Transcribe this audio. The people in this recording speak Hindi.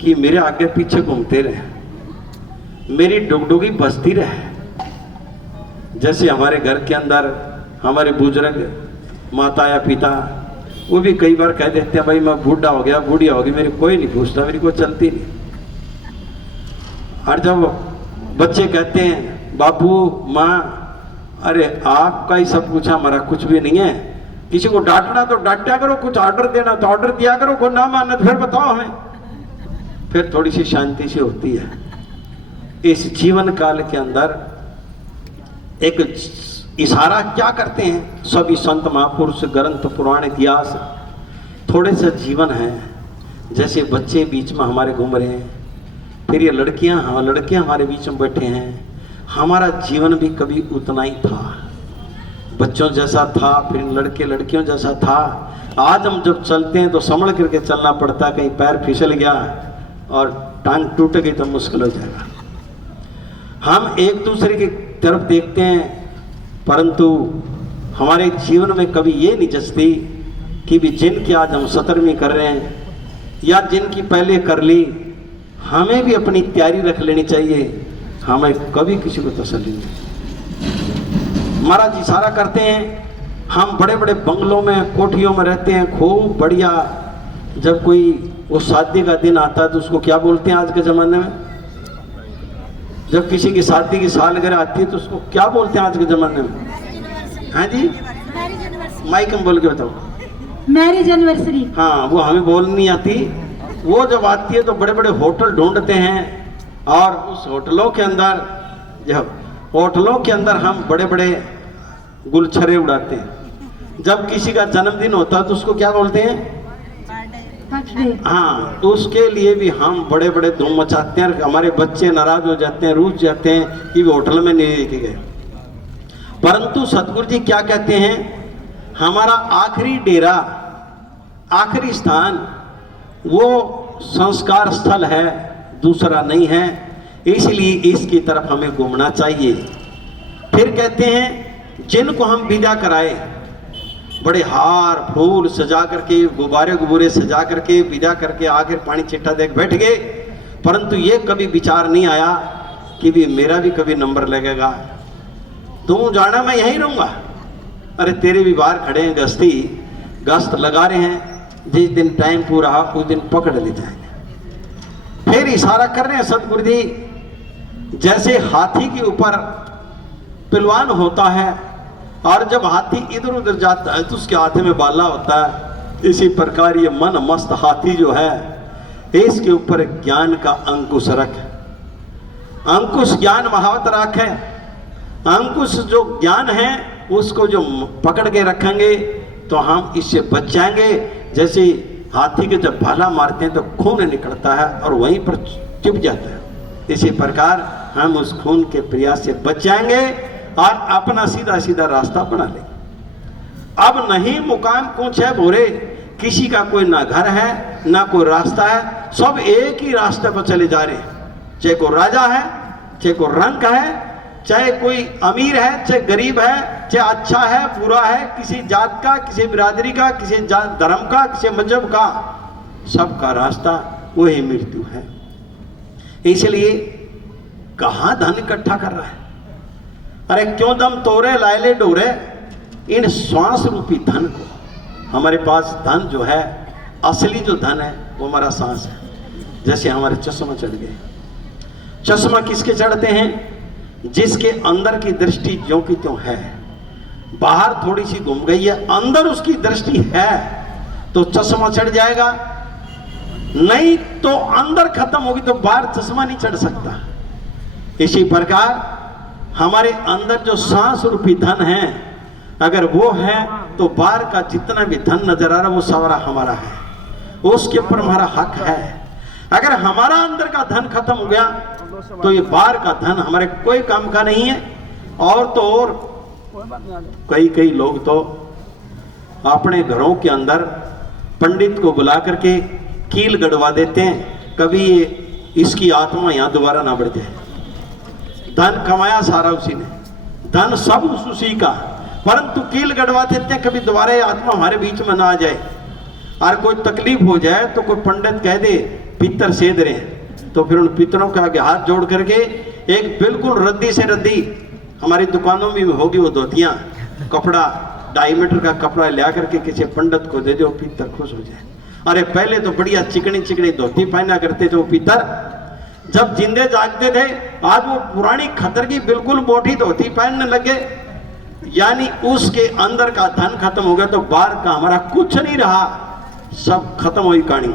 कि मेरे आगे पीछे घूमते रहे, मेरी डुगडुगी बजती रहे। जैसे हमारे घर के अंदर हमारे बुजुर्ग माता या पिता वो भी कई बार कह देते हैं भाई मैं बूढ़ा हो गया, बूढ़िया हो गई, मेरी कोई नहीं पूछता, मेरी कोई चलती नहीं। और जब बच्चे कहते हैं बापू माँ अरे आपका ही सब कुछ, हमारा कुछ भी नहीं है, किसी को डांटना तो डांटा करो, कुछ ऑर्डर देना तो ऑर्डर दिया करो, को ना मानना तो फिर बताओ हमें। फिर थोड़ी सी शांति सी होती है। इस जीवन काल के अंदर एक इशारा क्या करते हैं सभी संत महापुरुष, ग्रंथ पुराण इतिहास, थोड़े सा जीवन है। जैसे बच्चे बीच में हमारे घूम रहे हैं, फिर ये लड़कियां हमारे बीच में बैठे हैं। हमारा जीवन भी कभी उतना ही था, बच्चों जैसा था, फिर लड़के लड़कियों जैसा था। आज हम जब चलते हैं तो संभल करके चलना पड़ता, कहीं पैर फिसल गया और टांग टूट गई तो मुश्किल हो जाएगा। हम एक दूसरे की तरफ देखते हैं, परंतु हमारे जीवन में कभी ये नहीं जचती कि भी जिनकी आज हम 17वीं कर रहे हैं या जिनकी पहले कर ली, हमें भी अपनी तैयारी रख लेनी चाहिए। हमें कभी किसी को तसल्ली नहीं। महाराज इशारा करते हैं, हम बड़े बड़े बंगलों में कोठियों में रहते हैं, खूब बढ़िया। जब कोई वो शादी का दिन आता है तो उसको क्या बोलते हैं आज के ज़माने में? जब किसी की शादी की सालगिरह आती है तो उसको क्या बोलते हैं आज के ज़माने में? हाँ जी, माइक में बोल के बताओ। Marriage anniversary. हाँ, वो हमें बोलनी नहीं आती। वो जब आती है तो बड़े बड़े होटल ढूंढते हैं और उस होटलों के अंदर हम बड़े बड़े गुलछरे उड़ाते हैं। जब किसी का जन्मदिन होता है तो उसको क्या बोलते हैं? हाँ, तो उसके लिए भी हम बड़े बड़े धूम मचाते हैं। हमारे बच्चे नाराज हो जाते हैं, रूठ जाते हैं कि वो होटल में नहीं लेके गए। परंतु सतगुरु जी क्या कहते हैं? हमारा आखिरी डेरा, आखिरी स्थान वो संस्कार स्थल है, दूसरा नहीं है। इसलिए इसकी तरफ हमें घूमना चाहिए। फिर कहते हैं जिनको हम विदा कराए, बड़े हार फूल सजा करके, गुब्बारे सजा करके विदा करके आखिर पानी चिट्ठा देख बैठ गए, परंतु ये कभी विचार नहीं आया कि भी मेरा भी कभी नंबर लगेगा, तू जाना मैं यहीं रहूंगा। अरे तेरे भी बाहर खड़े हैं, गश्त लगा रहे हैं, जिस दिन टाइम पूरा उस दिन पकड़ ले जाएंगे। फिर इशारा कर रहे हैं सतगुरु जी, जैसे हाथी के ऊपर पहलवान होता है और जब हाथी इधर उधर जाता है तो उसके हाथ में बाला होता है, इसी प्रकार ये मन मस्त हाथी जो है, इसके ऊपर ज्ञान का अंकुश रख। अंकुश ज्ञान महावत राख है। अंकुश जो ज्ञान है उसको जो पकड़ के रखेंगे तो हम इससे बच जाएंगे। जैसे हाथी के जब भाला मारते हैं तो खून निकलता है और वहीं पर चुप जाता है, इसी प्रकार हम उस खून के प्रयास से बच जाएंगे और अपना सीधा सीधा रास्ता बना लेंगे। अब नहीं मुकाम कुछ है भोरे, किसी का कोई ना घर है ना कोई रास्ता है, सब एक ही रास्ते पर चले जा रहे हैं। चाहे कोई राजा है, चाहे कोई रंग का है, चाहे कोई अमीर है, चाहे गरीब है, चाहे अच्छा है बुरा है, किसी जात का, किसी बिरादरी का, किसी धर्म का, किसी मजहब का, सबका रास्ता वही मृत्यु है। इसलिए कहाँ धन इकट्ठा कर रहा है? अरे क्यों दम तोड़े लायले डोरे इन श्वास रूपी धन को। हमारे पास धन जो है, असली जो धन है वो हमारा सांस है। जैसे हमारे चश्मा चढ़ गए, चश्मा किसके चढ़ते हैं? जिसके अंदर की दृष्टि ज्यों की त्यों है, बाहर थोड़ी सी घूम गई है, अंदर उसकी दृष्टि है तो चश्मा चढ़ जाएगा, नहीं तो अंदर खत्म होगी तो बाहर चश्मा नहीं चढ़ सकता। इसी प्रकार हमारे अंदर जो सांस रूपी धन है, अगर वो है तो बाहर का जितना भी धन नजर आ रहा वो सारा हमारा है, उसके ऊपर हमारा हक है। अगर हमारा अंदर का धन खत्म हो गया तो ये बाहर का धन हमारे कोई काम का नहीं है। और तो और कई लोग तो अपने घरों के अंदर पंडित को बुला करके कील गड़वा देते हैं, कभी इसकी आत्मा यहाँ दोबारा ना बढ़ जाए। धन कमाया सारा उसी ने, धन सब उसी का, परंतु कील गड़वा देते हैं कभी दोबारा ये आत्मा हमारे बीच में ना आ जाए। और कोई तकलीफ हो जाए तो कोई पंडित कह दे पितर सेध रहे हैं, तो फिर उन पितरों के आगे हाथ जोड़ करके एक बिल्कुल रद्दी से रद्दी, हमारी दुकानों में होगी वो धोतियाँ, कपड़ा डायमीटर का कपड़ा ला करके किसी पंडित को दे दो, पितर खुश हो जाए। अरे पहले तो बढ़िया चिकनी चिकनी धोती पहना करते थे वो पितर, जब जिंदे जागते थे, आज वो पुरानी खतर की बिल्कुल मोटी धोती पहनने लगे, यानी उसके अंदर का धन खत्म हो गया, तो बाहर का हमारा कुछ नहीं रहा, सब खत्म हुई कहानी।